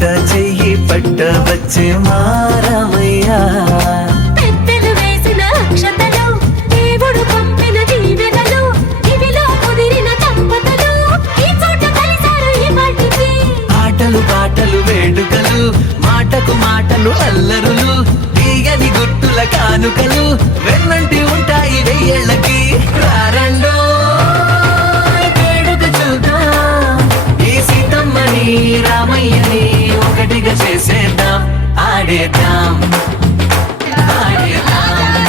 మాట చెయ్యి పట్టవచ్చే మారమయ్యా. పెద్దలు వేసిన అక్షతలు, దేవుడు పంపిన దీవెనలు, ఇవిలో కుదిరిన దంపతులు ఈ చోట కలిసారు ఇవాటికి. ఆటలు పాటలు వేడుకలు, మాటకు మాటలు అల్లరులు, తీయని గుట్టుల కానుకలు వెన్నంటి ఉంటాయి వెయ్యేళ్ళకి. రారండో వేడుక చూద్దాం, ఈ సీతమ్మని రామయ్యని ఒకటిగా చేసేద్దాం, ఆడేద్దాం ఆడేద్దాం.